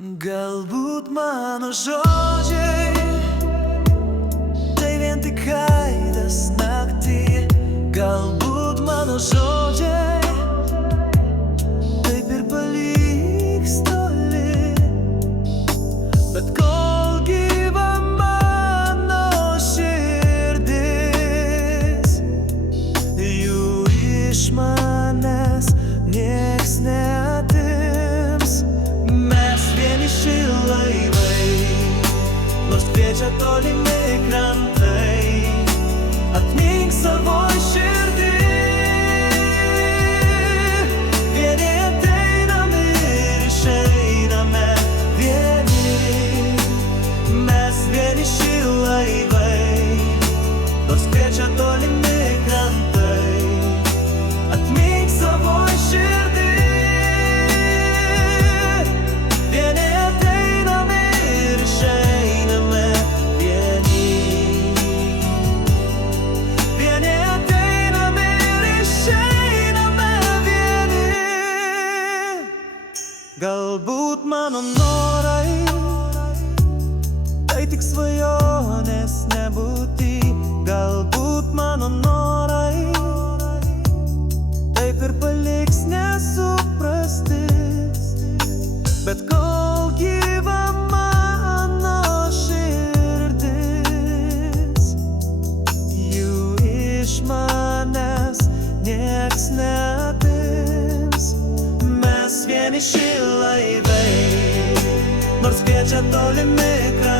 Galbūt mano žodžiai tai vien tik aidas naktį. Galbūt mano žodžiai taip ir paliks toli. Bet kol gyva mano širdis, jų iš manęs nieks neatims. Mes vieniši laivai, nors kviečia tolimi krantai. Atmink savo širdį, vieni ateiname ir išeiname vieni. Mes vieniši laivai, nors kviečia tolimi krantai. Atmink savo širdį, vieni ateiname ir išeiname vieni. Vieni ateiname ir išeiname vieni. Galbūt mano norai tai tik svajonės nebūti. Galbūt mano norai taip ir paliks nesuprastis. Bet kol gyva mano širdis, jų iš manęs nieks neatims. Mes vieniši laivai, nors kviečia tolimi krantai.